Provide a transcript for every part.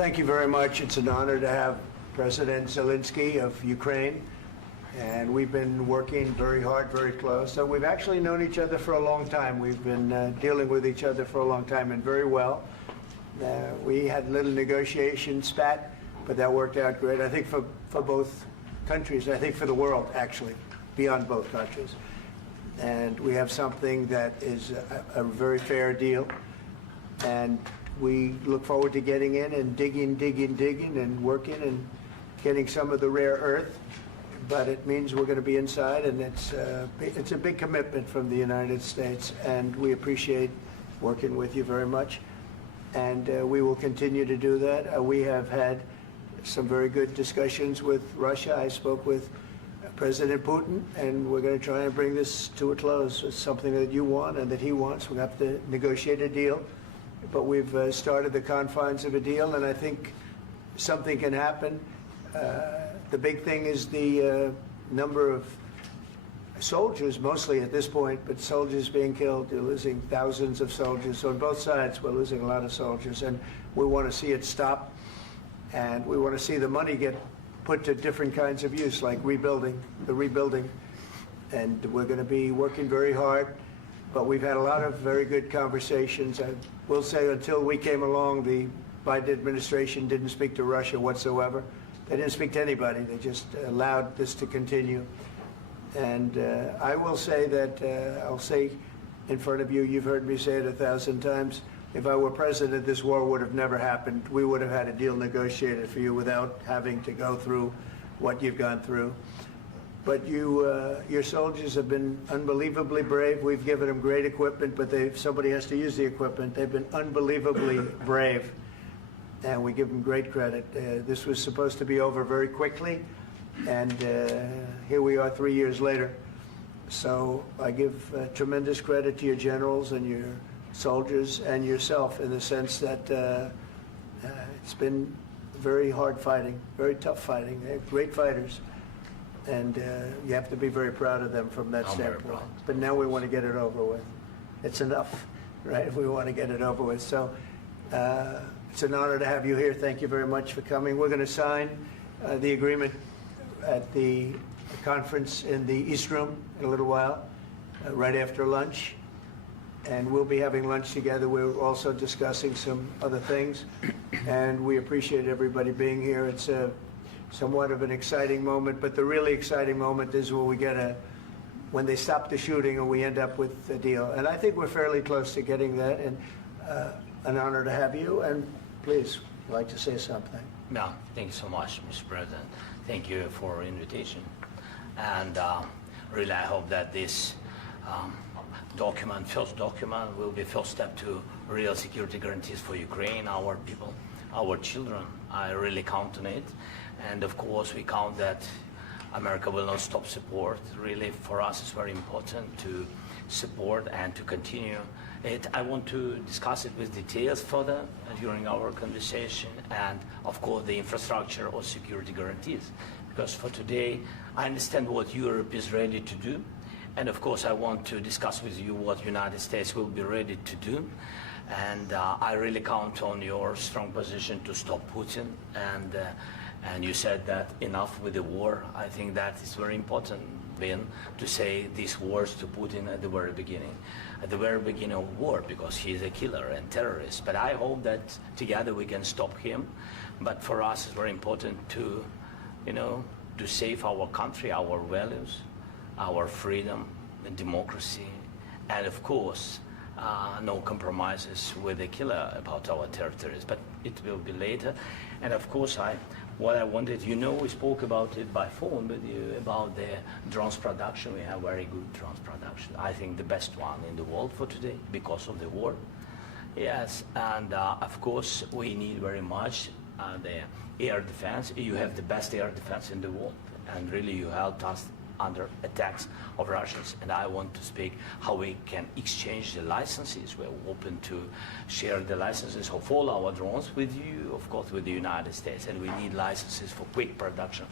thank you very much. It's an honor to have President Zelensky of Ukraine. And we've been working very hard, very close. So we've actually known each other for a long time. We've been dealing with each other for a long time and very well. We had a little negotiation spat, but that worked out great. I think for both countries, I think for the world, actually, beyond both countries. And we have something that is a very fair deal. And we look forward to getting in and digging and working and getting some of the rare earth. But it means we're going to be inside, and it's a big commitment from the United States, and we appreciate working with you very much. And we will continue to do that. We have had some very good discussions with Russia. I spoke with President Putin, and we're going to try and bring this to a close. It's something that you want and that he wants. We have to negotiate a deal, but we've started the confines of a deal, and I think something can happen. The big thing is the number of soldiers, mostly at this point, but soldiers being killed. You're losing thousands of soldiers. So on both sides, we're losing a lot of soldiers, and we want to see it stop, and we want to see the money get put to different kinds of use, like rebuilding. And we're going to be working very hard, but we've had a lot of very good conversations. I will say until we came along, the Biden administration didn't speak to Russia whatsoever. They didn't speak to anybody. They just allowed this to continue. And I will say that, I'll say in front of you, you've heard me say it 1,000 times, if I were president, this war would have never happened. We would have had a deal negotiated for you without having to go through what you've gone through. But your soldiers have been unbelievably brave. We've given them great equipment, but somebody has to use the equipment. They've been unbelievably brave, and we give them great credit. This was supposed to be over very quickly, and here we are 3 years later. So I give tremendous credit to your generals and your soldiers and yourself in the sense that it's been very hard fighting, very tough fighting. They're great fighters, and you have to be very proud of them from that standpoint. But now we want to get it over with. It's enough, right? We want to get it over with. So it's an honor to have you here. Thank you very much for coming. We're going to sign the agreement at the conference in the East Room in a little while, right after lunch. And we'll be having lunch together. We're also discussing some other things. And we appreciate everybody being here. It's somewhat of an exciting moment, but the really exciting moment is when they stop the shooting and we end up with a deal. And I think we're fairly close to getting that, and an honor to have you. And please, I'd like to say something. No, thank you so much, Mr. President. Thank you for invitation. And really, I hope that this first document, will be first step to real security guarantees for Ukraine, our people, our children. I really count on it. And of course, we count that America will not stop support. Really, for us, it's very important to support and to continue it. I want to discuss it with details further during our conversation, and of course, the infrastructure or security guarantees. Because for today, I understand what Europe is ready to do. And of course, I want to discuss with you what United States will be ready to do. And I really count on your strong position to stop Putin. And you said that enough with the war. I think that is very important, Ben, to say these words to Putin at the very beginning of war, because he is a killer and terrorist. But I hope that together we can stop him. But for us, it's very important to, to save our country, our values, our freedom and democracy, and of course, no compromises with the killer about our territories. But it will be later. And of course, what I wanted, we spoke about it by phone with you about the drones production. We have very good drones production. I think the best one in the world for today because of the war. Yes, and of course, we need very much the air defense. You have the best air defense in the world, and really you helped us under attacks of Russians. And I want to speak how we can exchange the licenses. We're open to share the licenses of all our drones with you, of course, with the United States. And we need licenses for quick production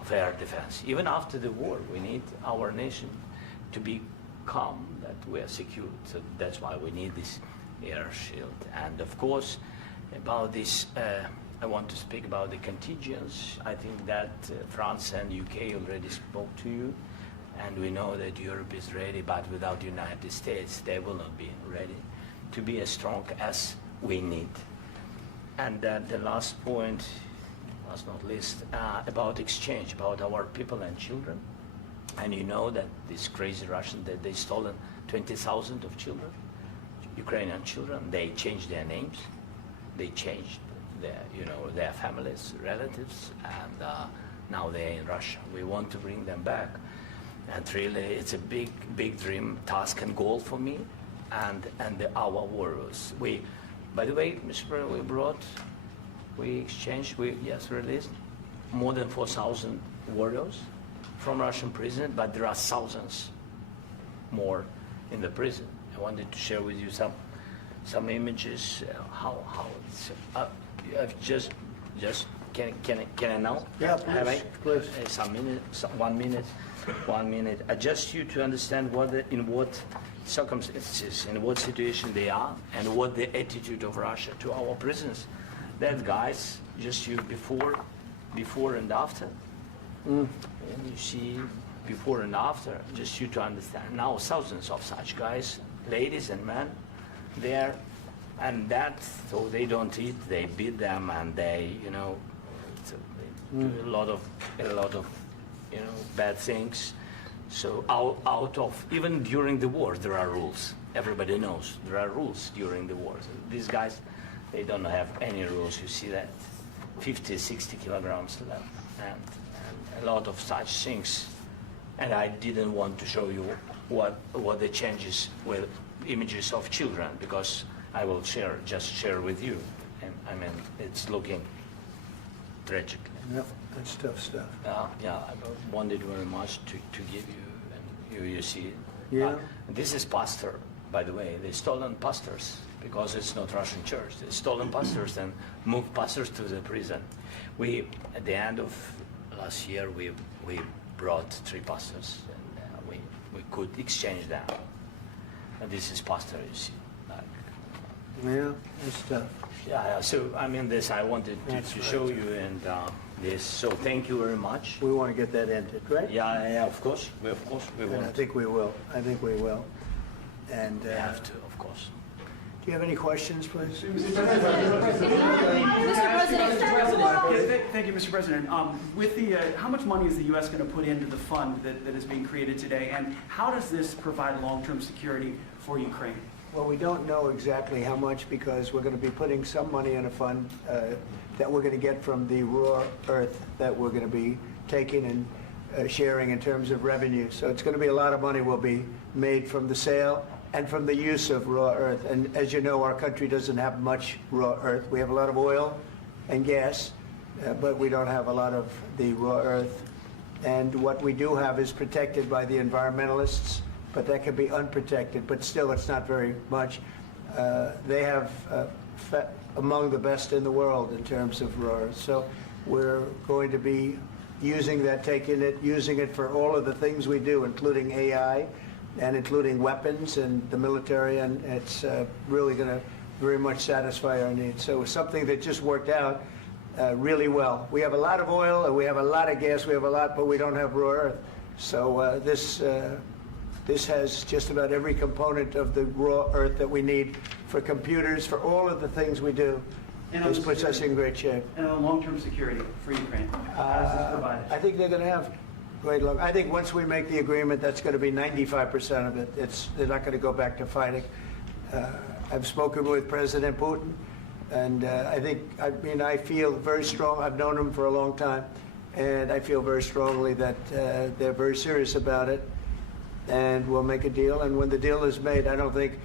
of air defense. Even after the war, we need our nation to be calm, that we are secure. So that's why we need this air shield. And of course, about this I want to speak about the contingents. I think that France and UK already spoke to you, and we know that Europe is ready, but without the United States, they will not be ready to be as strong as we need. And the last point, last not least, about exchange, about our people and children. And you know that these crazy Russians, that they stolen 20,000 of children, Ukrainian children. They changed their names, they changed their families, relatives, and now they're in Russia. We want to bring them back, and really, it's a big dream, task, and goal for me, and our warriors. By the way, Mr. President, we exchanged, released more than 4,000 warriors from Russian prison, but there are thousands more in the prison. I wanted to share with you some images. How it's. Can I now? Yeah, please. Some minutes, 1 minute, 1 minute. Just you to understand in what circumstances, in what situation they are, and what the attitude of Russia to our prisoners. That guys, just you before and after. And you see before and after, just you to understand. Now thousands of such guys, ladies and men, there, and that, so they don't eat, they beat them, and they, do a lot of, bad things. So out of, even during the war, there are rules. Everybody knows there are rules during the war. So these guys, they don't have any rules. You see that, 50, 60 kilograms left, and a lot of such things. And I didn't want to show you what the changes with images of children, because I will just share with you. And I mean, it's looking tragic. Yep, that's tough stuff. Yeah, I wanted very much to give you, and you see. Yeah. This is pastor, by the way. They stolen pastors, because it's not Russian church. They stolen pastors and moved pastors to the prison. At the end of last year, we brought 3 pastors, and we could exchange them. And this is pastor, you see. Yeah, that's tough. Yeah. So I mean, this I wanted to show you, and this. So thank you very much. We want to get that ended, right? Yeah. Of course, we And want. I think we will. And We have to, of course. do you have any questions, please? Mr. President, thank you, Mr. President. With the, how much money is the U.S. going to put into the fund that is being created today, and how does this provide long-term security for Ukraine? Well, we don't know exactly how much, because we're going to be putting some money in a fund that we're going to get from the raw earth that we're going to be taking and sharing in terms of revenue. So it's going to be a lot of money will be made from the sale and from the use of raw earth. And as you know, our country doesn't have much raw earth. We have a lot of oil and gas, but we don't have a lot of the raw earth. And what we do have is protected by the environmentalists, but that can be unprotected. But still, it's not very much. They have among the best in the world in terms of raw earth. So we're going to be using that, using it for all of the things we do, including AI, and including weapons and the military, and it's really going to very much satisfy our needs. So it's something that just worked out really well. We have a lot of oil, and we have a lot of gas, we have a lot, but we don't have raw earth. So this has just about every component of the raw earth that we need for computers, for all of the things we do. This puts us in great shape. And on long-term security for Ukraine, how does this provide it? I think they're going to have great luck. I think once we make the agreement, that's going to be 95% of it. They're not going to go back to fighting. I've spoken with President Putin, and I feel very strong. I've known him for a long time, and I feel very strongly that they're very serious about it, and we'll make a deal. And when the deal is made, I don't think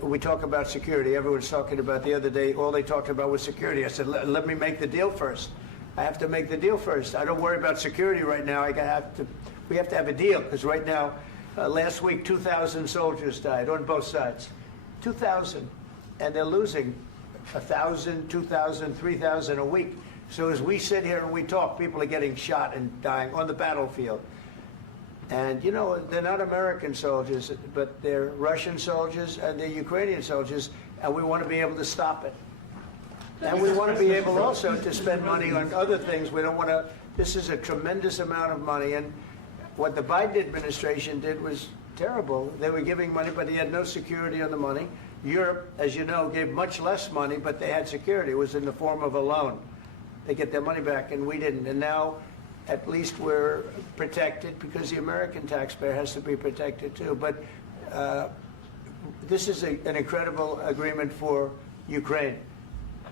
we talk about security. Everyone's talking about the other day. All they talked about was security. I said, let me make the deal first. I have to make the deal first. I don't worry about security right now. We have to have a deal, because right now, last week, 2,000 soldiers died on both sides. 2,000, and they're losing 1,000, 2,000, 3,000 a week. So as we sit here and we talk, people are getting shot and dying on the battlefield. And they're not American soldiers, but they're Russian soldiers and they're Ukrainian soldiers, and we want to be able to stop it. And we want to be able also to spend money on other things. We don't want to, this is a tremendous amount of money. And what the Biden administration did was terrible. They were giving money, but he had no security on the money. Europe, as you know, gave much less money, but they had security. It was in the form of a loan. They get their money back, and we didn't. And now, at least we're protected because the American taxpayer has to be protected too. But this is an incredible agreement for Ukraine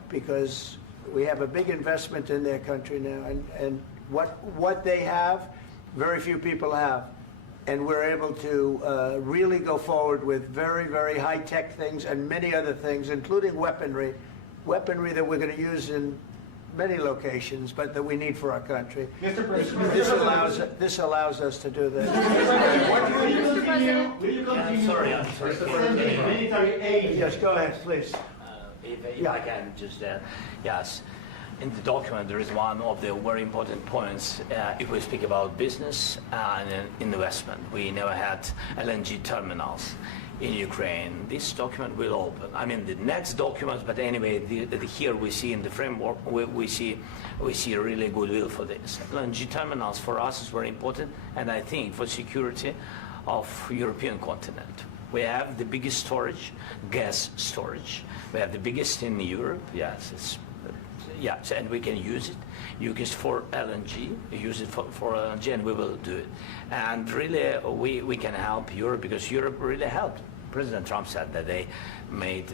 because we have a big investment in their country now. And what they have, very few people have. And we're able to really go forward with very, very high-tech things and many other things, including weaponry that we're going to use in many locations, but that we need for our country. Mr. President, This allows us to do that. will you continue Sorry. sending military aid? Yes, go ahead, please. If I can just, yes. In the document, there is one of the very important points. If we speak about business and investment, we never had LNG terminals in Ukraine. This document will open. I mean, the next document, but anyway, here we see in the framework, we see really goodwill for this. LNG terminals for us is very important, and I think for security of European continent. We have the biggest storage, gas storage. We have the biggest in Europe. Yes, yes, and we can use it. Use it for LNG. Use it for LNG, and we will do it. And really, we can help Europe because Europe really helped. President Trump said that they made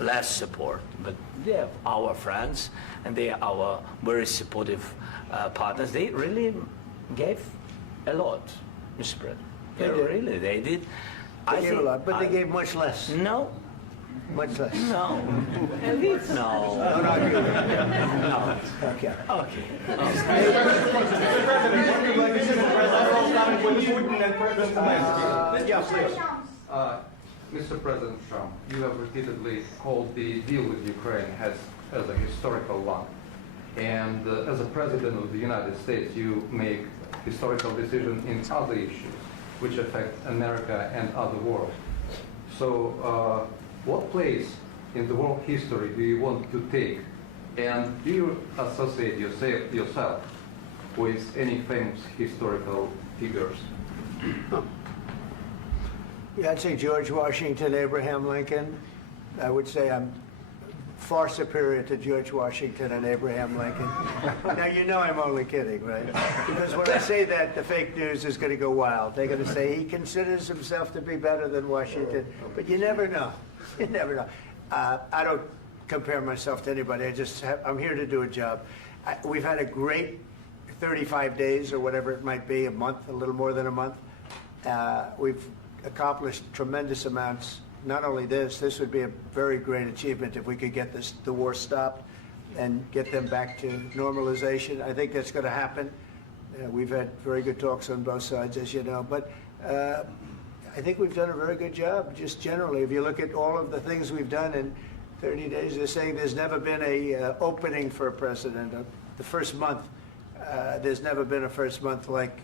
less support, but they are our friends and they are our very supportive partners. They really gave a lot, Mr. President. They did. They gave a lot, but they gave much less. No. Much less. No. No. No. Okay. Okay. Mr. President Trump, you have repeatedly called the deal with Ukraine as a historical one. And as a President of the United States, you make historical decisions in other issues which affect America and other world. So what place in the world history do you want to take? And do you associate yourself with any famous historical figures? Yeah, I'd say George Washington, Abraham Lincoln. I would say I'm far superior to George Washington and Abraham Lincoln. Now, you know I'm only kidding, right? Because when I say that, the fake news is going to go wild. They're going to say he considers himself to be better than Washington. But you never know. You never know. I don't compare myself to anybody. I'm here to do a job. We've had a great 35 days or whatever it might be, a month, a little more than a month. We've accomplished tremendous amounts. Not only this would be a very great achievement if we could get the war stopped and get them back to normalization. I think that's going to happen. We've had very good talks on both sides, as you know. But I think we've done a very good job, just generally. If you look at all of the things we've done in 30 days, they're saying there's never been a opening for a president. The first month, there's never been a first month like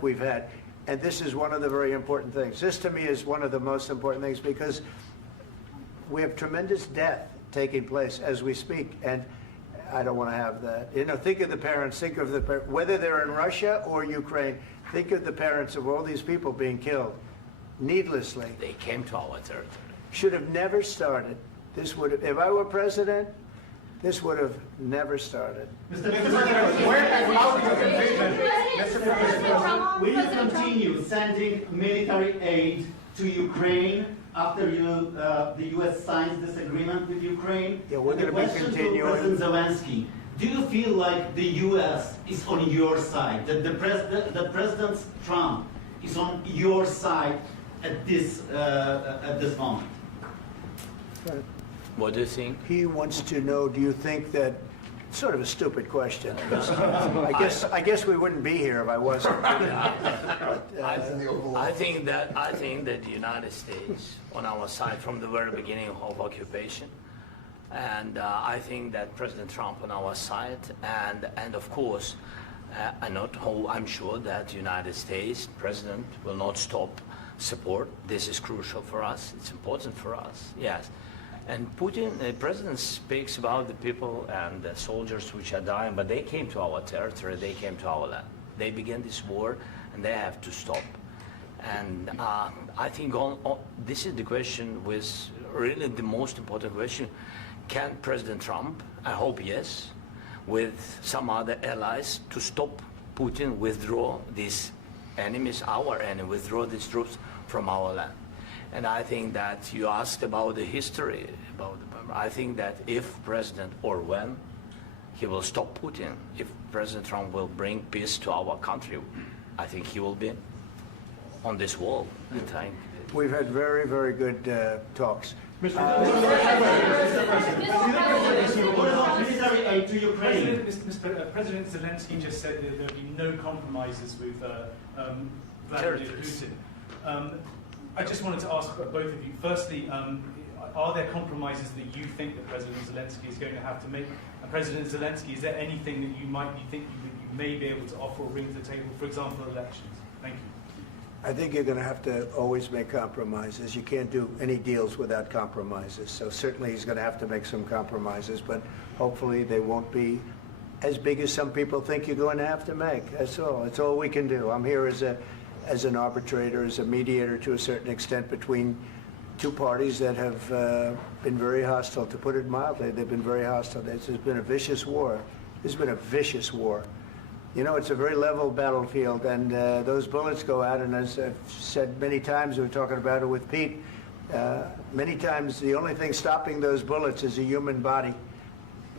we've had. And this is one of the very important things. This, to me, is one of the most important things because we have tremendous death taking place as we speak, and I don't want to have that. You know, think of the parents, whether they're in Russia or Ukraine, think of the parents of all these people being killed needlessly. They came to our territory. Should have never started. This would have, if I were president, this would have never started. Mr. President, where has out your conviction? Mr. President, will you continue sending military aid to Ukraine after the U.S. signs this agreement with Ukraine? Yeah, we're And the going to be question continuing. to President Zelensky, do you feel like the U.S. is on your side, that the President Trump is on your side at this moment? What do you think? He wants to know, do you think that, sort of a stupid question. I guess we wouldn't be here if I wasn't. I think that the United States on our side from the very beginning of occupation, and I think that President Trump on our side, and of course, I'm sure that the United States President will not stop support. This is crucial for us. It's important for us. Yes. And Putin, the president speaks about the people and the soldiers which are dying, but they came to our territory, they came to our land. They began this war, and they have to stop. And I think this is the question, with really the most important question. Can President Trump, I hope yes, with some other allies, to stop Putin, withdraw these enemies, our enemy, withdraw these troops from our land? And I think that you asked about the history, I think that if President, or when, he will stop Putin, if President Trump will bring peace to our country, I think he will be on this wall. We've had very, very good talks. What about military aid to Ukraine? President Zelensky just said that there will be no compromises with Vladimir Putin. I just wanted to ask both of you. Firstly, are there compromises that you think that President Zelensky is going to have to make? And President Zelensky, is there anything that you think you may be able to offer or bring to the table, for example, elections? Thank you. I think you're going to have to always make compromises. You can't do any deals without compromises. So certainly he's going to have to make some compromises, but hopefully they won't be as big as some people think you're going to have to make. That's all. That's all we can do. I'm here as an arbitrator, as a mediator to a certain extent between two parties that have been very hostile. To put it mildly, they've been very hostile. This has been a vicious war. This has been a vicious war. You know, it's a very level battlefield, and those bullets go out, and as I've said many times, we were talking about it with Pete, many times the only thing stopping those bullets is a human body.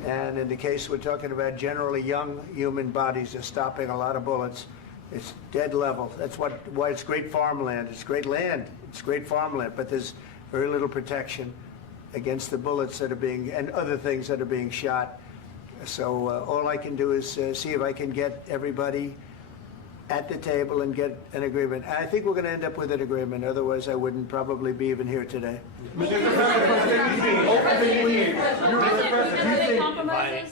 And in the case we're talking about, generally young human bodies are stopping a lot of bullets. It's dead level. That's why it's great farmland. It's great land. It's great farmland, but there's very little protection against the bullets that are being, and other things that are being shot. So all I can do is see if I can get everybody at the table and get an agreement. I think we're going to end up with an agreement. Otherwise, I wouldn't probably be even here today.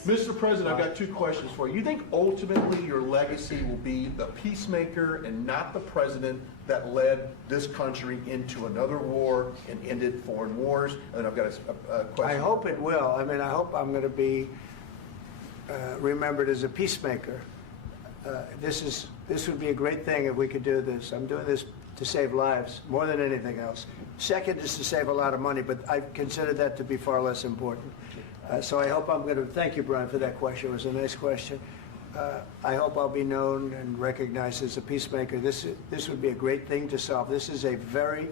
Mr. President, I've got two questions for you. You think ultimately your legacy will be the peacemaker and not the president that led this country into another war and ended foreign wars? And I've got a question. I hope it will. I mean, I hope I'm going to be remembered as a peacemaker. This would be a great thing if we could do this. I'm doing this to save lives more than anything else. Second is to save a lot of money, but I consider that to be far less important. So I hope I'm going to, thank you, Brian, for that question. It was a nice question. I hope I'll be known and recognized as a peacemaker. This would be a great thing to solve. This is a very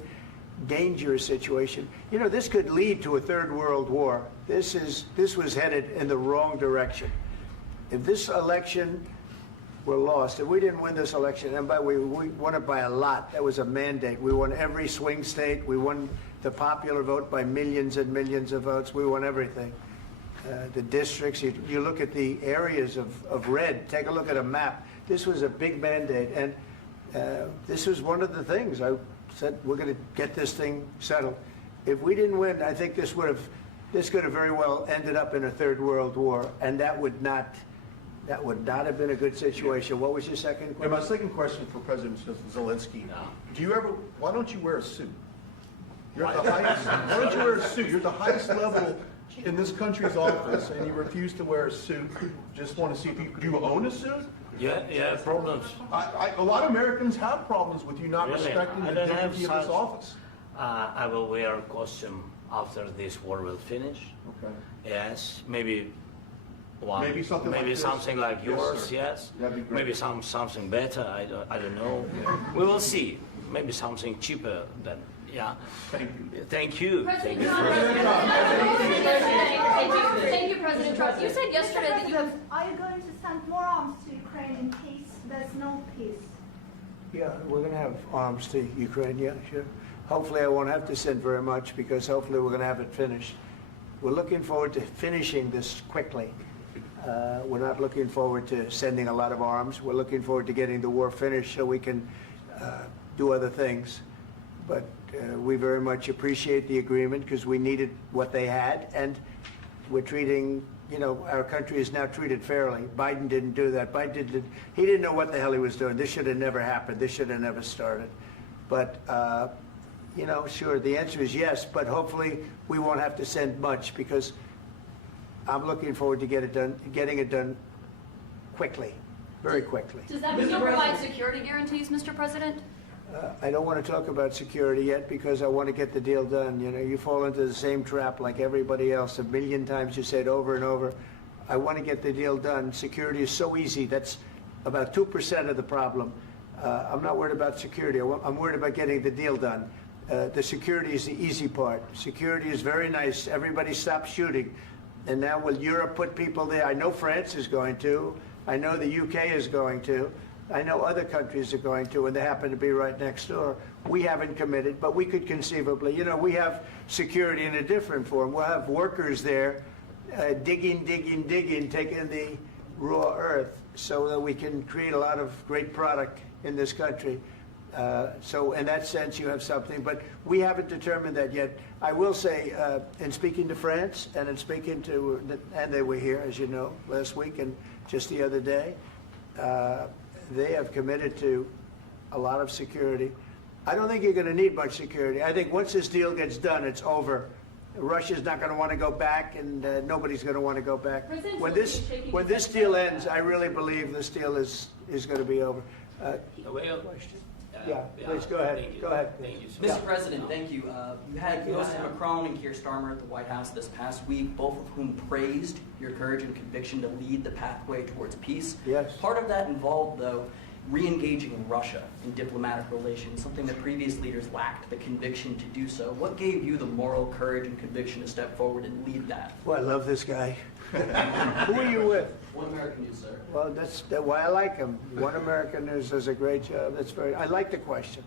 dangerous situation. You know, this could lead to a third world war. This was headed in the wrong direction. If this election were lost, if we didn't win this election, and we won it by a lot, that was a mandate. We won every swing state. We won the popular vote by millions and millions of votes. We won everything. The districts, you look at the areas of red, take a look at a map. This was a big mandate, and this was one of the things. I said, we're going to get this thing settled. If we didn't win, I think this could have very well ended up in a third world war, and that would not have been a good situation. What was your second question? And my second question for President Zelensky, why don't you wear a suit? You're at the highest, why don't you wear a suit? You're at the highest level in this country's office, and you refuse to wear a suit. Just want to see if do you own a suit? Yeah, problems. A lot of Americans have problems with you not Really? respecting I the don't have dignity of this such- office. I will wear a costume after this war will finish. Okay. Yes, maybe one. Maybe something like this? something like Yes, yours. sir. Yes. That'd be great. Maybe something better. I don't know. We will see. Maybe something cheaper than. Yeah. Thank you. Thank you. President Thank Trump. Thank you, President Trump. You said yesterday that you have. Are you going to send more arms to Ukraine in case there's no peace? Yeah, we're going to have arms to Ukraine, yeah, sure. Hopefully I won't have to send very much, because hopefully we're going to have it finished. We're looking forward to finishing this quickly. We're not looking forward to sending a lot of arms. We're looking forward to getting the war finished so we can do other things. But we very much appreciate the agreement, because we needed what they had, and we're treating, you know, our country is now treated fairly. Biden didn't do that. He didn't know what the hell he was doing. This should have never happened. This should have never started. But You know, sure, the answer is yes, but hopefully we won't have to send much because I'm looking forward to getting it done quickly, very quickly. Does that mean you'll provide security guarantees, Mr. President? I don't want to talk about security yet because I want to get the deal done. You know, you fall into the same trap like everybody else. A million times you say it over and over. I want to get the deal done. Security is so easy. That's about 2% of the problem. I'm not worried about security. I'm worried about getting the deal done. The security is the easy part. Security is very nice. Everybody stops shooting. And now will Europe put people there? I know France is going to. I know the UK is going to. I know other countries are going to, and they happen to be right next door. We haven't committed, but we could conceivably. You know, we have security in a different form. We'll have workers there digging, taking the raw earth so that we can create a lot of great product in this country. So in that sense, you have something, but we haven't determined that yet. I will say, in speaking to France and in speaking to, and they were here, as you know, last week and just the other day, they have committed to a lot of security. I don't think you're going to need much security. I think once this deal gets done, it's over. Russia's not going to want to go back, and nobody's going to want to go back. When this deal ends, I really believe this deal is going to be over. Question? Yeah, please go ahead. Go ahead. Thank you. Mr. President, thank you. You had Joseph Macron and Keir Starmer at the White House this past week, both of whom praised your courage and conviction to lead the pathway towards peace. Yes. Part of that involved, though, re-engaging Russia in diplomatic relations, something that previous leaders lacked the conviction to do so. What gave you the moral courage and conviction to step forward and lead that? Well, I love this guy. Who are you with? One American News, sir. Well, that's why I like him. One American News does a great job. I like the question.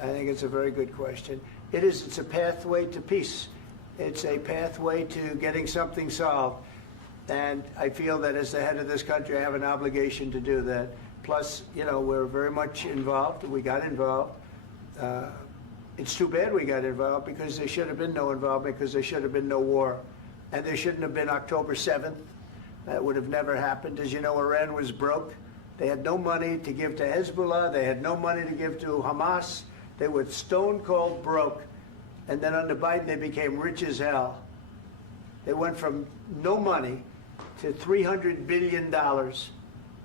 I think it's a very good question. It's a pathway to peace. It's a pathway to getting something solved. And I feel that as the head of this country, I have an obligation to do that. Plus, you know, we're very much involved. We got involved. It's too bad we got involved because there should have been no involvement because there should have been no war. And there shouldn't have been October 7th. That would have never happened. As you know, Iran was broke. They had no money to give to Hezbollah. They had no money to give to Hamas. They were stone cold broke. And then under Biden, they became rich as hell. They went from no money to $300 billion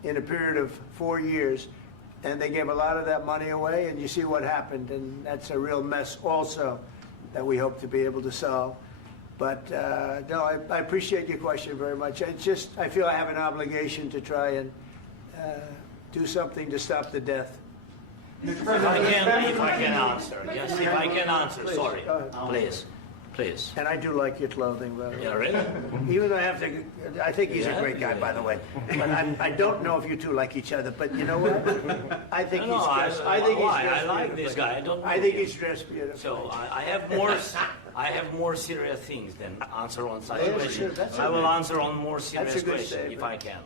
in a period of 4 years. And they gave a lot of that money away, and you see what happened. And that's a real mess also that we hope to be able to solve. But no, I appreciate your question very much. I feel I have an obligation to try and do something to stop the death. If I can answer. Yes, if I can answer. Please, sorry. go ahead. Please. And I do like your clothing, by the way. Yeah, really? Even though I think he's a great guy, by the way. But I don't know if you two like each other. But you know what? I think he's dressed. I like this guy. I think he's dressed beautifully. So I have more serious things than answer on such Yeah, questions. sure, I will answer on more serious That's a good questions if statement. I can.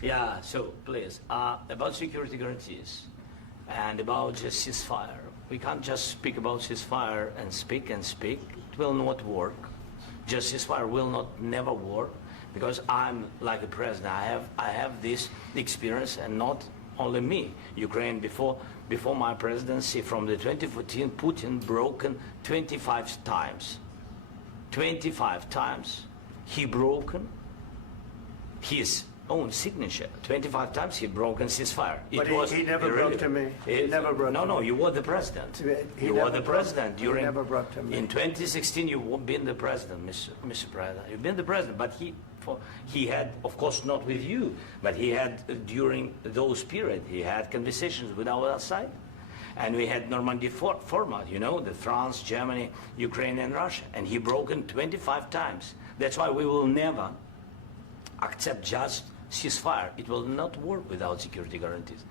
Yeah. So please, about security guarantees and about just ceasefire. We can't just speak about ceasefire and speak and speak. It will not work. Just ceasefire will not never work because I'm like the president. I have this experience, and not only me. Ukraine before my presidency, from the 2014, Putin broken 25 times. 25 times he broken his own signature. 25 times he broken ceasefire. But he never broke to me. He never broke to me. No, you were the president. You were the president during. He never broke to me. In 2016, you've been the president, Mr. President. You've been the president, but he had, of course, not with you, but he had during those periods. He had conversations with our side, and we had Normandy format. You know, the France, Germany, Ukraine, and Russia, and he broken 25 times. That's why we will never accept just ceasefire. It will not work without security guarantees.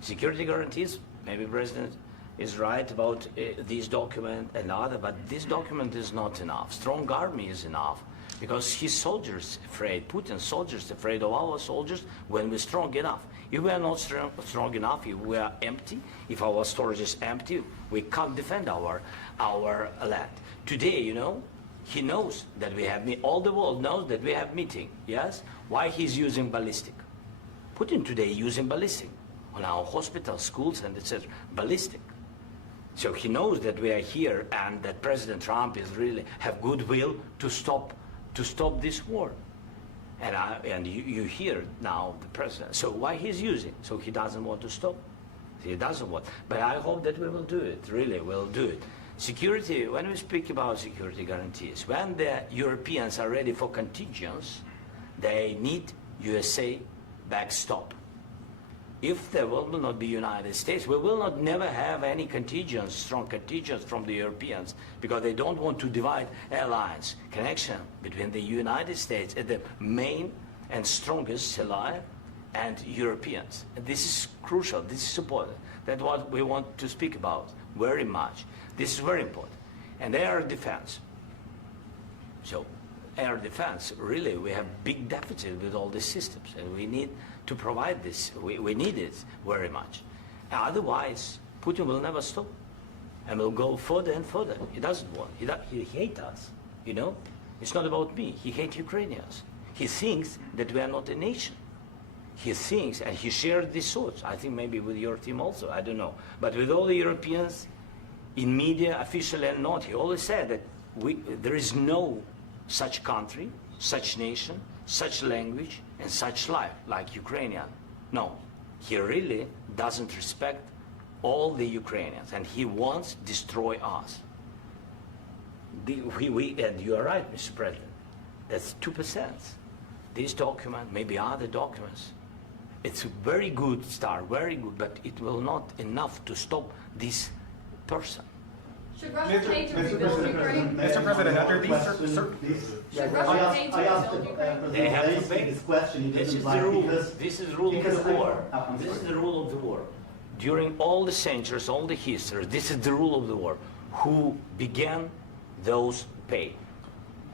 Security guarantees, maybe President is right about this document and other, but this document is not enough. Strong army is enough because his soldiers afraid, Putin's soldiers afraid of our soldiers when we're strong enough. If we are not strong enough, if we are empty, if our storage is empty, we can't defend our land. Today, you know, he knows that we have all the world knows that we have meeting. Yes, why he's using ballistic? Putin today using ballistic on our hospitals, schools, and etc. Ballistic. So he knows that we are here and that President Trump is really have goodwill to stop this war. And you hear now the president. So why he's using? So he doesn't want to stop. He doesn't want. But I hope that we will do it. Really, we'll do it. Security. When we speak about security guarantees, when the Europeans are ready for contingents, they need USA backstop. If there will not be United States, we will not never have any contingents, strong contingents from the Europeans, because they don't want to divide alliance connection between the United States and the main and strongest ally and Europeans. And this is crucial, this is important. That's what we want to speak about very much. This is very important. And air defense. So air defense, really, we have big deficit with all these systems, and we need to provide this. We need it very much. Otherwise, Putin will never stop, and will go further and further. He doesn't want. He hates us. You know, it's not about me. He hates Ukrainians. He thinks that we are not a nation. He thinks, and he shared these thoughts. I think maybe with your team also. I don't know, but with all the Europeans, in media, officially and not, he always said that there is no such country, such nation, such language, and such life like Ukrainian. No, he really doesn't respect all the Ukrainians, and he wants to destroy us. And you are right, Mr. President. That's 2%. This document, maybe other documents, it's a very good start, very good, but it will not enough to stop this person. Should Russia pay to rebuild Ukraine? Mr. President, under these Should Russia pay to rebuild Ukraine? They have to pay. this question. This is the rule. This is the rule of the war. This is the rule of the war. During all the centuries, all the history, this is the rule of the war. Who began, those pay.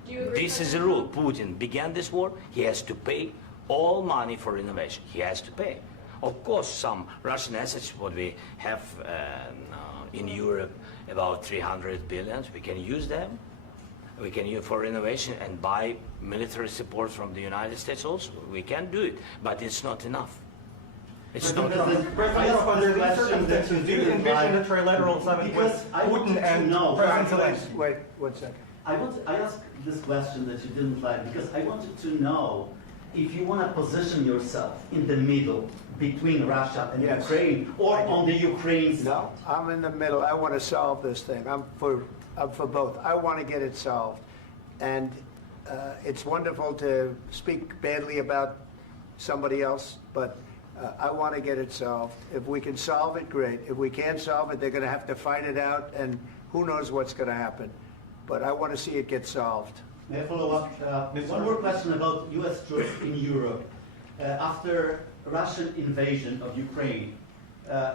Do you agree? This is the rule. Putin began this war. He has to pay all money for innovation. He has to pay. Of course, some Russian assets, what we have in Europe, about 300 billion, we can use them. We can use for innovation and buy military support from the United States also. We can do it, but it's not enough. It's not enough. President, under these circumstances, do you envision a trilateral summit with Putin and President Zelensky? Wait 1 second. I asked this question that you didn't like because I wanted to know if you want to position yourself in the middle between Russia and Yes. Ukraine or on the Ukraine side. No, I'm in the middle. I want to solve this thing. I'm for both. I want to get it solved. And it's wonderful to speak badly about somebody else, but I want to get it solved. If we can solve it, great. If we can't solve it, they're going to have to fight it out, and who knows what's going to happen. But I want to see it get solved. May I follow up? One more question about U.S. troops in Europe. After Russian invasion of Ukraine,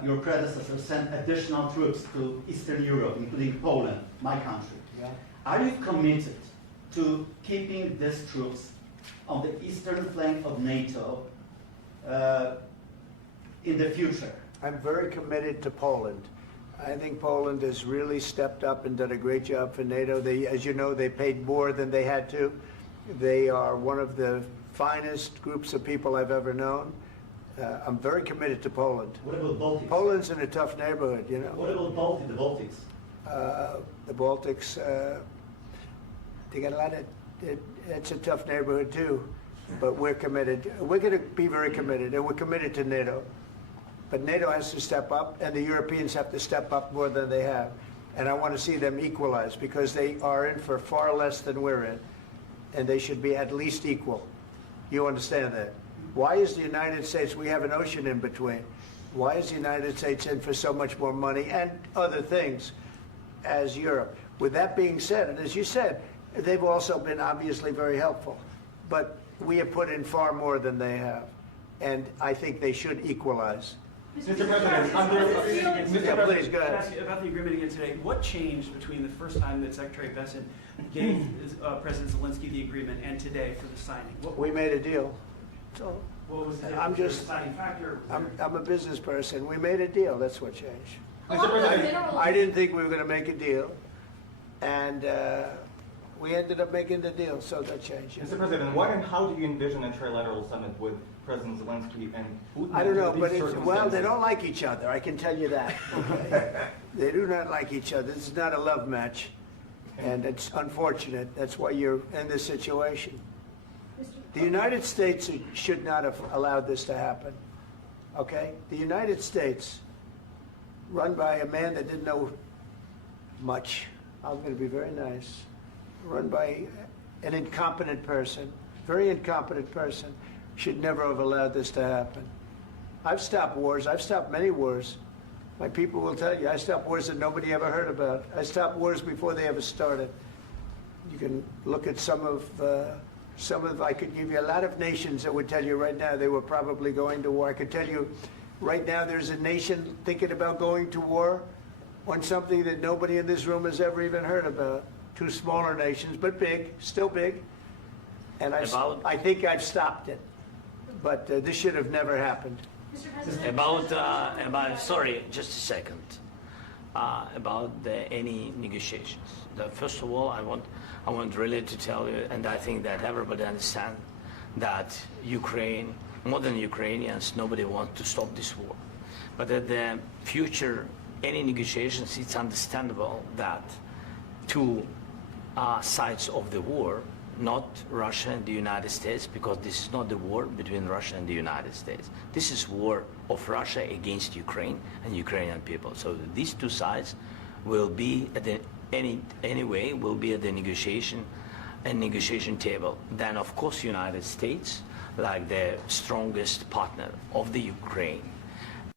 your predecessor sent additional troops to Eastern Europe, including Poland, my country. Yeah. Are you committed to keeping these troops on the eastern flank of NATO in the future? I'm very committed to Poland. I think Poland has really stepped up and done a great job for NATO. As you know, they paid more than they had to. They are one of the finest groups of people I've ever known. I'm very committed to Poland. What about Baltics? Poland's in a tough neighborhood, you know. What about the Baltics? The Baltics, they got a lot of, it's a tough neighborhood too, but we're committed. We're going to be very committed, and we're committed to NATO. But NATO has to step up, and the Europeans have to step up more than they have. And I want to see them equalize, because they are in for far less than we're in, and they should be at least equal. You understand that? Why is the United States, we have an ocean in between, why is the United States in for so much more money and other things as Europe? With that being said, and as you said, they've also been obviously very helpful, but we have put in far more than they have, and I think they should equalize. Mr. President, Please, go ahead. Ask you about the agreement again today. What changed between the first time that Secretary Bessent gave President Zelensky the agreement and today for the signing? We made a deal. So What was the I'm just, deciding factor? I'm a business person. We made a deal. That's what changed. Mr. President, I didn't think we were going to make a deal, and we ended up making the deal, so that changed. Mr. President, what and how do you envision a trilateral summit with President Zelensky and Putin? I don't know, under but these well, they circumstances? don't like each other. I can tell you that. Okay? They do not like each other. This is not a love match, and it's unfortunate. That's why you're in this situation. The United States should not have allowed this to happen, okay? The United States, run by a man that didn't know much, I'm going to be very nice, run by an incompetent person, very incompetent person, should never have allowed this to happen. I've stopped wars. I've stopped many wars. My people will tell you, I stopped wars that nobody ever heard about. I stopped wars before they ever started. You can look at some of, I could give you a lot of nations that would tell you right now they were probably going to war. I could tell you right now there's a nation thinking about going to war on something that nobody in this room has ever even heard about. Two smaller nations, but big, still big. And I think I've stopped it. But this should have never happened. Mr. President, Sorry, just a second. About any negotiations. First of all, I want really to tell you, and I think that everybody understands that Ukraine, more than Ukrainians, nobody wants to stop this war. But at the future, any negotiations, it's understandable that two sides of the war, not Russia and the United States, because this is not the war between Russia and the United States. This is war of Russia against Ukraine and Ukrainian people. So these two sides will be at the anyway will be at the negotiation table. Then of course United States, like the strongest partner of the Ukraine,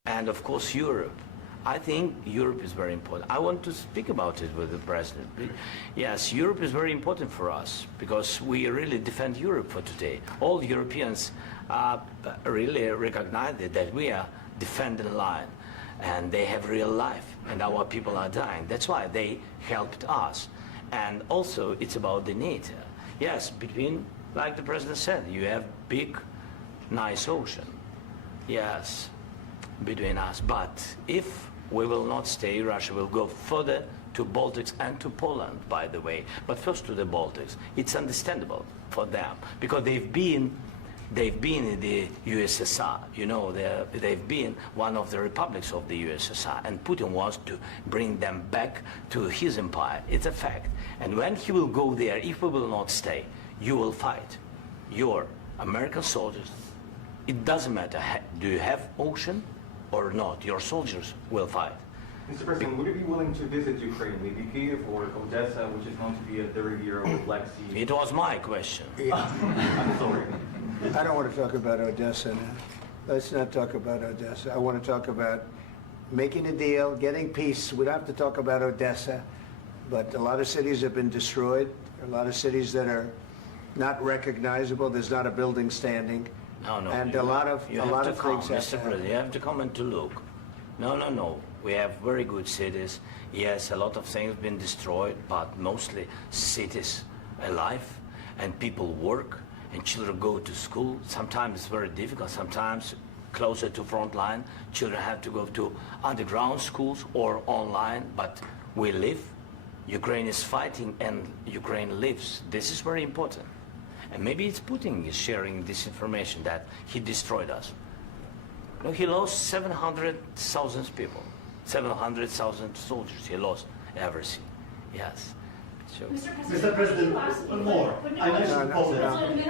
and of course Europe. I think Europe is very important. I want to speak about it with the president. Yes, Europe is very important for us because we really defend Europe for today. All Europeans really recognize that we are defending the line, and they have real life, and our people are dying. That's why they helped us. And also, it's about the NATO. Yes, between, like the president said, you have big, nice ocean. Yes, between us. But if we will not stay, Russia will go further to Baltics and to Poland, by the way. But first to the Baltics. It's understandable for them because they've been in the USSR. You know, they've been one of the republics of the USSR, and Putin wants to bring them back to his empire. It's a fact. And when he will go there, if we will not stay, you will fight. Your American soldiers, it doesn't matter, do you have ocean or not, your soldiers will fight. Mr. President, would you be willing to visit Ukraine, maybe Kyiv or Odessa, which is known to be a dirty area of the Black Sea? It was my question. I'm sorry. I don't want to talk about Odessa now. Let's not talk about Odessa. I want to talk about making a deal, getting peace. We don't have to talk about Odessa, but a lot of cities have been destroyed. A lot of cities that are not recognizable. There's not a building standing. No, and a lot of things Mr. President, you have to come and to look. No. We have very good cities. Yes, a lot of things have been destroyed, but mostly cities alive, and people work, and children go to school. Sometimes it's very difficult. Sometimes closer to front line, children have to go to underground schools or online, but we live. Ukraine is fighting, and Ukraine lives. This is very important. And maybe it's Putin is sharing this information that he destroyed us. No, he lost 700,000 people, 700,000 soldiers. He lost everything. Yes. So. Mr. President, one more. I mentioned Poland.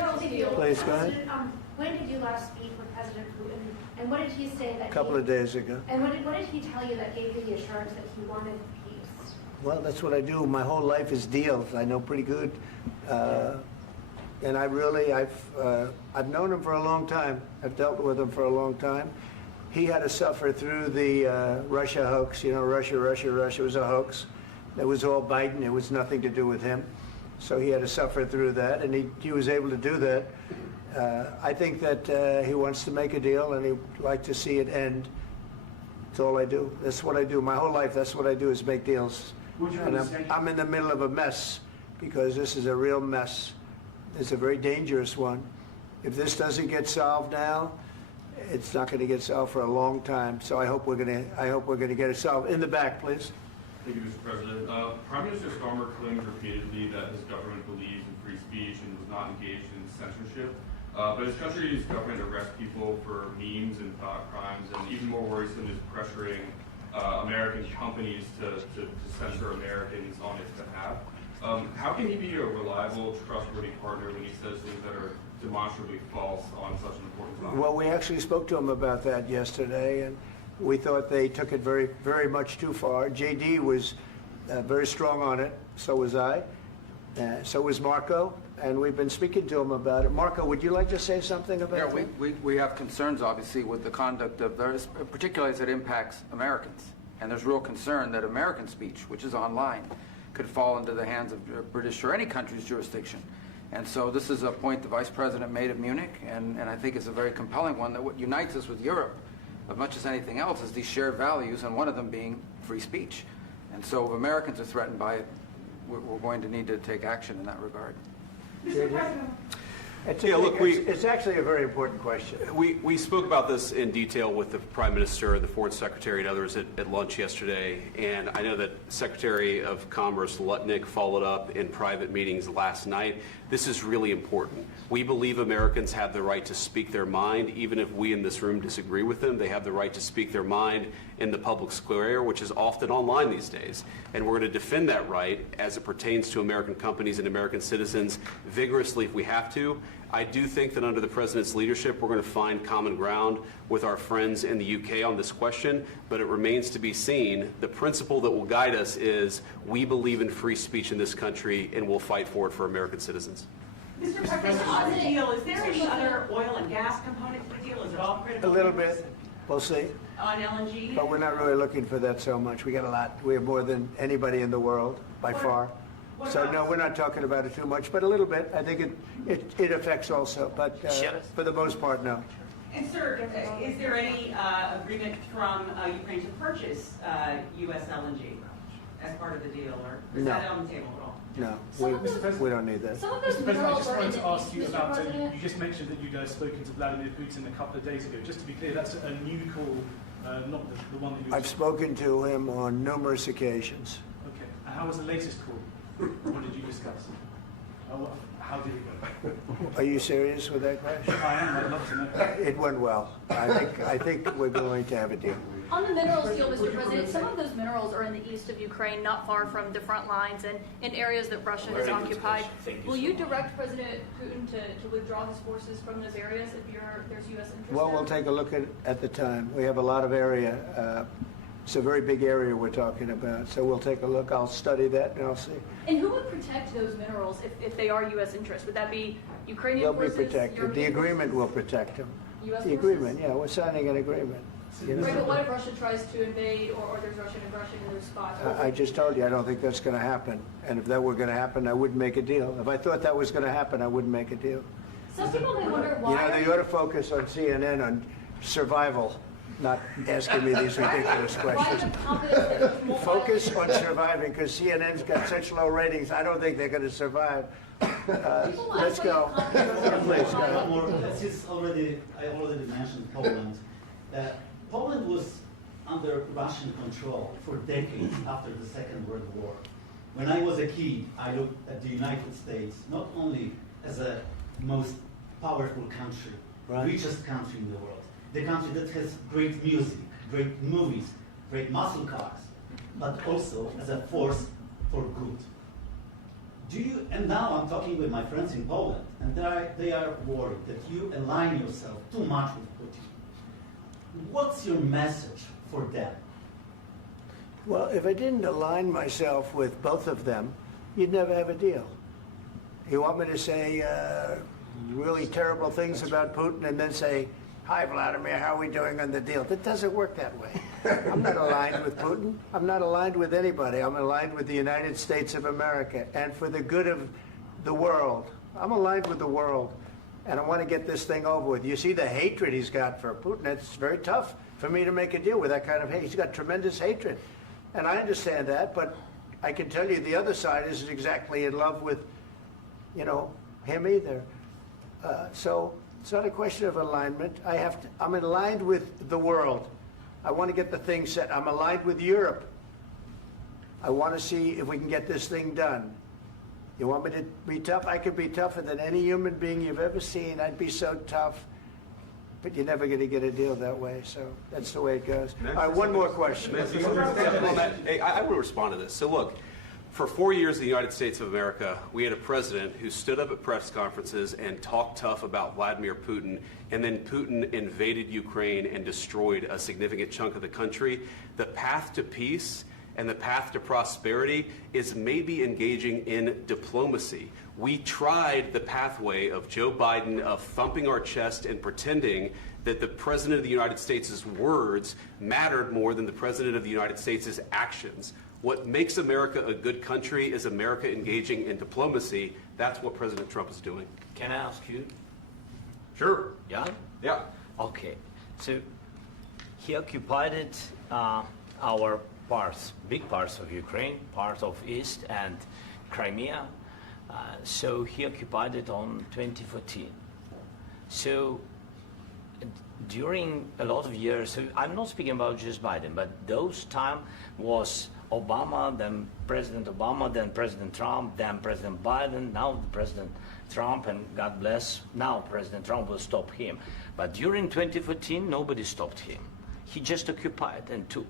Please, go ahead. When did you last speak with President Putin, and what did he say that? A couple of days ago. And what did he tell you that gave you the assurance that he wanted peace? Well, that's what I do. My whole life is deals. I know pretty good. And I've known him for a long time. I've dealt with him for a long time. He had to suffer through the Russia hoax. You know, Russia was a hoax. It was all Biden. It was nothing to do with him. So he had to suffer through that, and he was able to do that. I think that he wants to make a deal, and he'd like to see it end. That's all I do. That's what I do. My whole life, that's what I do, is make deals. And I'm in the middle of a mess, because this is a real mess. It's a very dangerous one. If this doesn't get solved now, it's not going to get solved for a long time. So I hope we're going to get it solved. In the back, please. Thank you, Mr. President. Prime Minister Starmer claimed repeatedly that his government believes in free speech and was not engaged in censorship. But his country's government arrests people for memes and thought crimes, and even more worrisome is pressuring American companies to censor Americans on its behalf. How can he be a reliable, trustworthy partner when he says things that are demonstrably false on such an important topic? Well, we actually spoke to him about that yesterday, and we thought they took it very, very much too far. JD was very strong on it. So was I. So was Marco. And we've been speaking to him about it. Marco, would you like to say something about that? Yeah, we have concerns, obviously, with the conduct of those, particularly as it impacts Americans. And there's real concern that American speech, which is online, could fall into the hands of British or any country's jurisdiction. And so this is a point the Vice President made at Munich, and I think it's a very compelling one, that what unites us with Europe, as much as anything else, is these shared values, and one of them being free speech. And so if Americans are threatened by it, we're going to need to take action in that regard. Mr. President. It's actually a very important question. We spoke about this in detail with the Prime Minister, the Foreign Secretary, and others at lunch yesterday. And I know that Secretary of Commerce Lutnick followed up in private meetings last night. This is really important. We believe Americans have the right to speak their mind, even if we in this room disagree with them. They have the right to speak their mind in the public square, which is often online these days. And we're going to defend that right as it pertains to American companies and American citizens vigorously if we have to. I do think that under the President's leadership, we're going to find common ground with our friends in the UK on this question, but it remains to be seen. The principle that will guide us is we believe in free speech in this country, and we'll fight for it for American citizens. Mr. President, on the deal, is there any other oil and gas component to the deal? Is it all critical? A little bit. We'll see. On LNG? But we're not really looking for that so much. We got a lot. We have more than anybody in the world, by far. So no, we're not talking about it too much, but a little bit. I think it affects also, but for the most part, no. And sir, is there any agreement from Ukraine to purchase U.S. LNG as part of the deal, or is that on the table at all? No, we don't need that. Mr. President, I just wanted to ask you about, you just mentioned that you'd spoken to Vladimir Putin a couple of days ago. Just to be clear, that's a new call, not the one that you... I've spoken to him on numerous occasions. Okay. And how was the latest call? What did you discuss? How did it go? Are you serious with that question? I am. I'd love to know. It went well. I think we're going to have a deal. On the minerals deal, Mr. President, some of those minerals are in the east of Ukraine, not far from the front lines and in areas that Russia has occupied. Will you direct President Putin to withdraw his forces from those areas if there's U.S. interest? Well, we'll take a look at the time. We have a lot of area. It's a very big area we're talking about, so we'll take a look. I'll study that, and I'll see. And who would protect those minerals if they are U.S. interests? Would that be Ukrainian They'll forces? be protected. European The agreement forces? will protect them. U.S. The forces? agreement, yeah, we're signing an agreement. You know? Right, but what if Russia tries to invade or there's Russian aggression in those spots? I just told you, I don't think that's going to happen. And if that were going to happen, I wouldn't make a deal. If I thought that was going to happen, I wouldn't make a deal. Some people may wonder why. You know, they ought to focus on CNN on survival, not asking me these ridiculous questions. Focus on surviving, because CNN's got such low ratings. I don't think they're going to survive. Let's go. Please, go ahead. One more. I already mentioned Poland. Poland was under Russian control for decades after the Second World War. When I was a kid, I looked at the United States not only as a most powerful country, richest country in the world, the country that has great music, great movies, great muscle cars, but also as a force for good. And now I'm talking with my friends in Poland, and they are worried that you align yourself too much with Putin. What's your message for them? Well, if I didn't align myself with both of them, you'd never have a deal. You want me to say really terrible things about Putin and then say, "Hi, Vladimir, how are we doing on the deal?" That doesn't work that way. I'm not aligned with Putin. I'm not aligned with anybody. I'm aligned with the United States of America and for the good of the world. I'm aligned with the world, and I want to get this thing over with. You see the hatred he's got for Putin. It's very tough for me to make a deal with that kind of hate. He's got tremendous hatred, and I understand that, but I can tell you the other side isn't exactly in love with, him either. So it's not a question of alignment. I'm aligned with the world. I want to get the thing set. I'm aligned with Europe. I want to see if we can get this thing done. You want me to be tough? I could be tougher than any human being you've ever seen. I'd be so tough. but you're never going to get a deal that way. So that's the way it goes. All right, one more question. I will respond to this. So look, for 4 years in the United States of America, we had a president who stood up at press conferences and talked tough about Vladimir Putin, and then Putin invaded Ukraine and destroyed a significant chunk of the country. The path to peace and the path to prosperity is maybe engaging in diplomacy. We tried the pathway of Joe Biden of thumping our chest and pretending that the President of the United States' words mattered more than the President of the United States' actions. What makes America a good country is America engaging in diplomacy. That's what President Trump is doing. Can I ask you? Sure. Yeah? Yeah. Okay. So he occupied our parts, big parts of Ukraine, part of East and Crimea. So he occupied it on 2014. So during a lot of years, so I'm not speaking about just Biden, but those time was Obama, then President Obama, then President Trump, then President Biden, now President Trump, and God bless, now President Trump will stop him. But during 2014, nobody stopped him. He just occupied and took.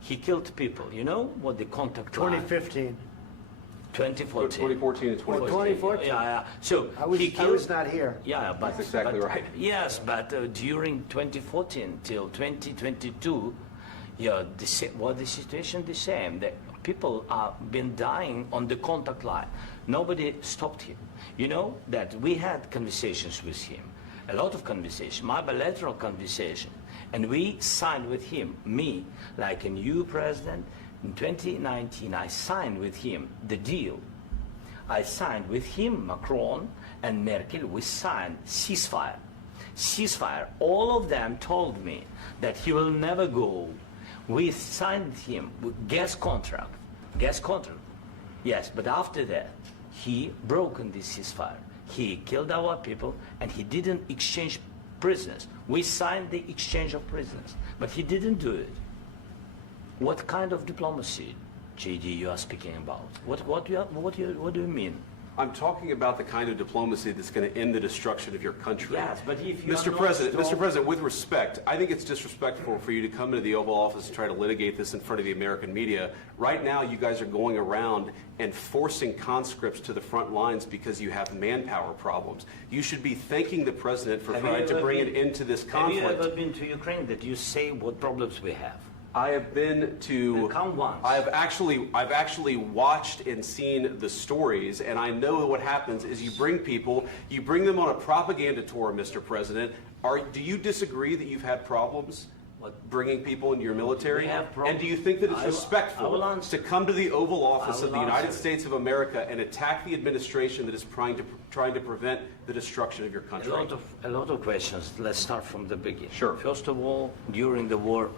He killed people. You know what the contact line? 2015. 2014 and 2014. 2014. Yeah. So I was not here. Yeah, but that's exactly right. Yes, but during 2014 till 2022, yeah, the situation the same. The people have been dying on the contact line. Nobody stopped him. You know that we had conversations with him, a lot of conversation, my bilateral conversation, and we signed with him, me, like a new president. In 2019, I signed with him the deal. I signed with him, Macron and Merkel, we signed ceasefire. Ceasefire. All of them told me that he will never go. We signed with him with gas contract. Gas contract. Yes, but after that, he broken this ceasefire. He killed our people and he didn't exchange prisoners. We signed the exchange of prisoners, but he didn't do it. What kind of diplomacy, JD, you are speaking about? What do you mean? I'm talking about the kind of diplomacy that's going to end the destruction of your country. Yes, but if you Mr. President, with respect, I think it's disrespectful for you to come into the Oval Office and try to litigate this in front of the American media. Right now, you guys are going around and forcing conscripts to the front lines because you have manpower problems. You should be thanking the President for trying to bring an end to this conflict. Have you ever been to Ukraine that you say what problems we have? I have been to. Count once. I've actually watched and seen the stories, and I know what happens is you bring them on a propaganda tour, Mr. President. Do you disagree that you've had problems bringing people into your military? And do you think that it's respectful to come to the Oval Office of the United States of America and attack the administration that is trying to prevent the destruction of your country? A lot of questions. Let's start from the beginning. Sure. First of all, during the war,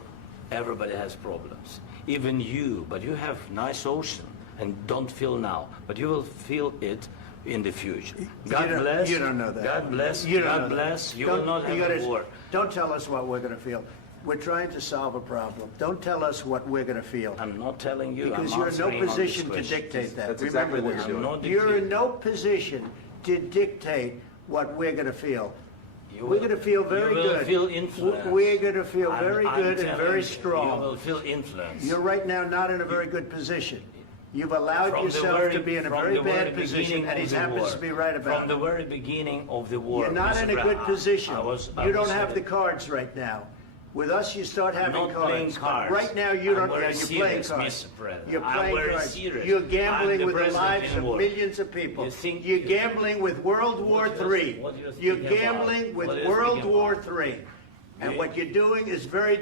everybody has problems. Even you, but you have nice ocean and don't feel now, but you will feel it in the future. God bless. You don't know that. God bless. You God bless. You will not have a war. Don't tell us what we're going to feel. We're trying to solve a problem. Don't tell us what we're going to feel. I'm not telling you. Because I'm you're in no answering on position this to question. dictate that. That's Remember exactly what this. you're doing. You're in no position to dictate what we're going to feel. We're going to feel very good. You will feel influence. We're going to feel very good and very You strong. will feel influence. You're right now not in a very good position. You've allowed yourself to be in a very bad position, and he happens to be right about it. From the very beginning of the war. You're not in a good position. You don't have the cards cards right now. With us, you start having not cards. playing cards. Right now, you don't. I'm very You're playing serious, cards. Mr. President. You're I'm playing very cards. serious. You're I'm gambling the with the president lives in of war. millions of people. You think You're you- gambling with World War III. what you're You're speaking gambling about? with What are you World speaking War about? III. And what you're doing is very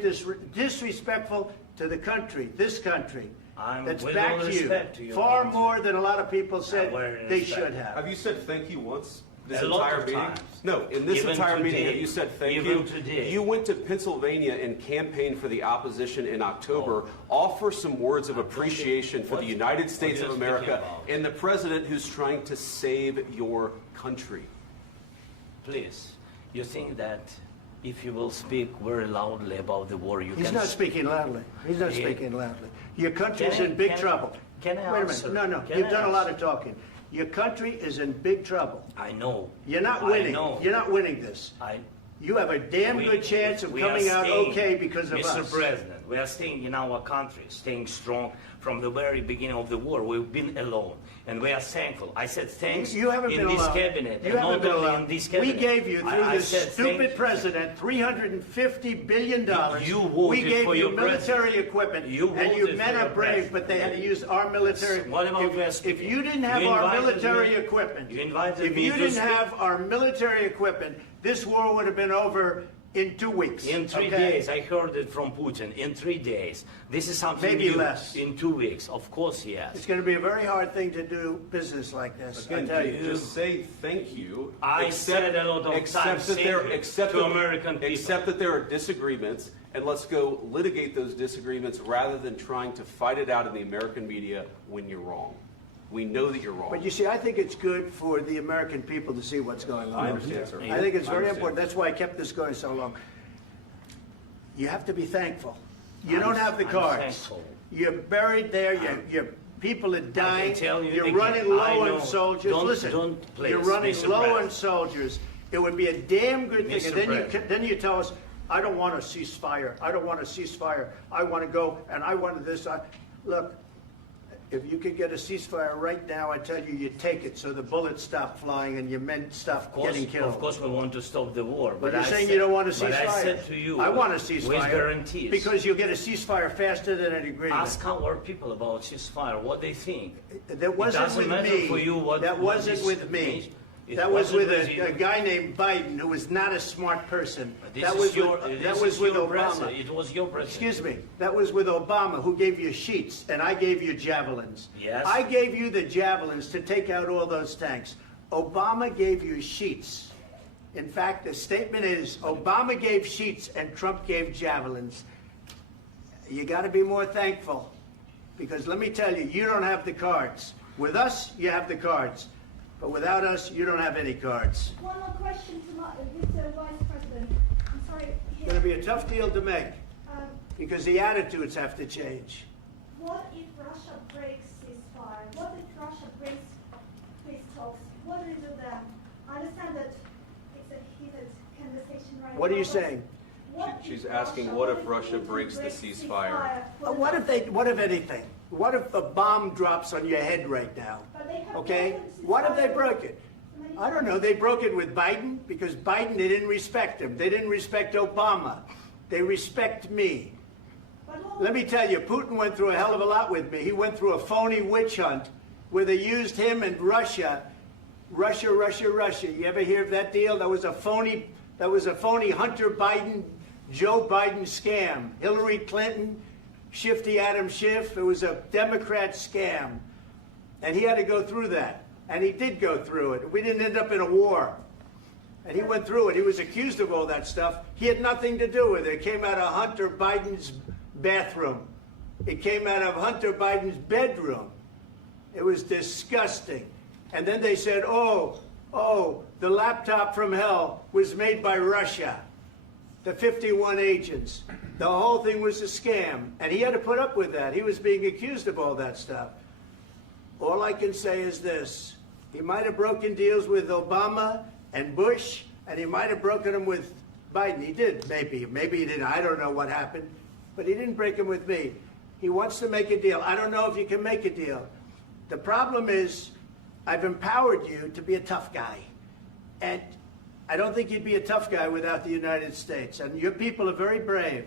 disrespectful to the country, this country. I'm That's with back all to you. respect to your Far country. more than a lot of people said very they respect. should have. Have you said thank you once? This A lot entire of meeting? times. No, in this Even entire meeting, today. have you said thank Even you? today. You went to Pennsylvania and campaigned for the opposition in October. Offer some words of appreciation for the United States of you're America speaking about. and the president who's trying to save your country. Please, you think that if you will speak very loudly about the war, you He's can... not speaking loudly. He's not Yeah. speaking loudly. Your country's Can I- in big can I- trouble. can I Wait a answer? minute. No. Can You've I done a lot answer? of talking. Your country is in big trouble. I know. You're not I winning. know. You're not winning this. you have a damn good chance of coming out okay because of us. Mr. President, we are staying in our country, staying strong from the very beginning of the war. We've been alone, and we are thankful. I said thanks You haven't been in this alone. cabinet, You and haven't not been only alone. in this cabinet. We gave you, through I this said stupid president, $350 billion. You voted we gave for you your military president. equipment, You and you voted men for are your brave, president. but they had to use our military. What about If you didn't have our military equipment, You invited if me you to didn't speak. have our military equipment, this war would have been over in 2 weeks. In 3 okay? days, I heard it from Putin. In 3 days, this is something Maybe new. less. In 2 weeks, of course, yes. It's going to be a very hard thing to do business like this. I tell you. Just say thank you. I said a lot of times to American people. Accept that there are disagreements, and let's go litigate those disagreements rather than trying to fight it out in the American media when you're wrong. We know that you're wrong. But you see, I think it's good for the American people to see what's going on. I understand, sir. I think it's I very understand. important. That's why I kept this going so long. You have to be thankful. You don't have the I'm cards. thankful. You're buried there. Your people are dying. tell you You're again, running I low know. on soldiers. Don't- Listen, don't please, you're running Mr. low on President. soldiers. It would be a damn good thing. Mr. And President. then you tell us, I don't want a ceasefire. I don't want a ceasefire. I want to go, and I want this. Look, if you could get a ceasefire right now, I tell you, you take it so the bullets stop flying and your men stop getting killed. Of course, we want to stop the war. But you're I saying said- you don't want a ceasefire. But I said to you, I want a with ceasefire. guarantees. Because you'll get a ceasefire faster than an agreement. Ask our people about ceasefire, what they think. That wasn't doesn't with matter me. for you what- That what wasn't is- with me. It That was wasn't with with you. a guy named Biden, who was not a smart person. This That is was your, with, this that was is with your Obama. president. It was your president. Excuse me. That was with Obama, who gave you sheets, and I gave you javelins. Yes. I gave you the javelins to take out all those tanks. Obama gave you sheets. In fact, the statement is Obama gave sheets and Trump gave javelins. You got to be more thankful, because let me tell you, you don't have the cards. With us, you have the cards. But without us, you don't have any cards. One more question to Mr. Vice President. I'm sorry. It's going to be a tough deal to make, Um, because the attitudes have to change. what if Russia breaks ceasefire? What if Russia breaks peace talks? What do you do then? I understand that it's a heated conversation right now. What are you but saying? what She's if asking, what if Putin Russia breaks the breaks ceasefire? What if anything? What if a bomb drops on your head right now? But they have Okay? broken What if they ceasefire broke it? many I don't know. They broke it with Biden, because Biden, they didn't respect him. They didn't respect Obama. They respect me. Let me tell you, Putin went through a hell of a lot with me. He went through a phony witch hunt where they used him and Russia. Russia. You ever hear of that deal? That was a phony Hunter Biden, Joe Biden scam. Hillary Clinton, Shifty Adam Schiff. It was a Democrat scam. And he had to go through that. And he did go through it. We didn't end up in a war. And he went through it. He was accused of all that stuff. He had nothing to do with it. It came out of Hunter Biden's bathroom. It came out of Hunter Biden's bedroom. It was disgusting. And then they said, oh, the laptop from hell was made by Russia. The 51 agents. The whole thing was a scam. And he had to put up with that. He was being accused of all that stuff. All I can say is this. He might have broken deals with Obama and Bush, and he might have broken them with Biden. He did, maybe. Maybe he didn't. I don't know what happened. But he didn't break them with me. He wants to make a deal. I don't know if you can make a deal. The problem is, I've empowered you to be a tough guy. And I don't think you'd be a tough guy without the United States. And your people are very brave.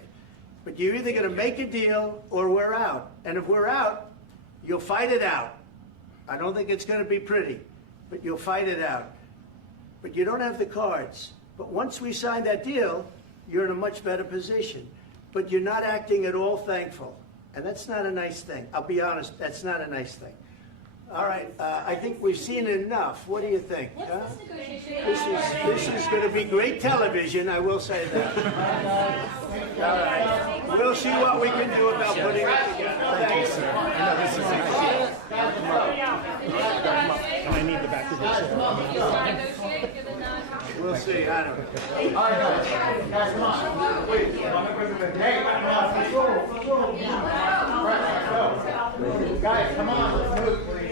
But you're either going to make a deal or we're out. And if we're out, you'll fight it out. I don't think it's going to be pretty, but you'll fight it out. But you don't have the cards. But once we sign that deal, you're in a much better position. But you're not acting at all thankful. And that's not a nice thing. I'll be honest, that's not a nice thing. All right, I think we've seen enough. What do you think? Huh? This is going to be great television, I will say that. All right. We'll see what we can do about putting it together. Thanks. I need the back of the We'll see. I don't know. All right, guys, come on. Wait, hey, guys, come on, let's move, please.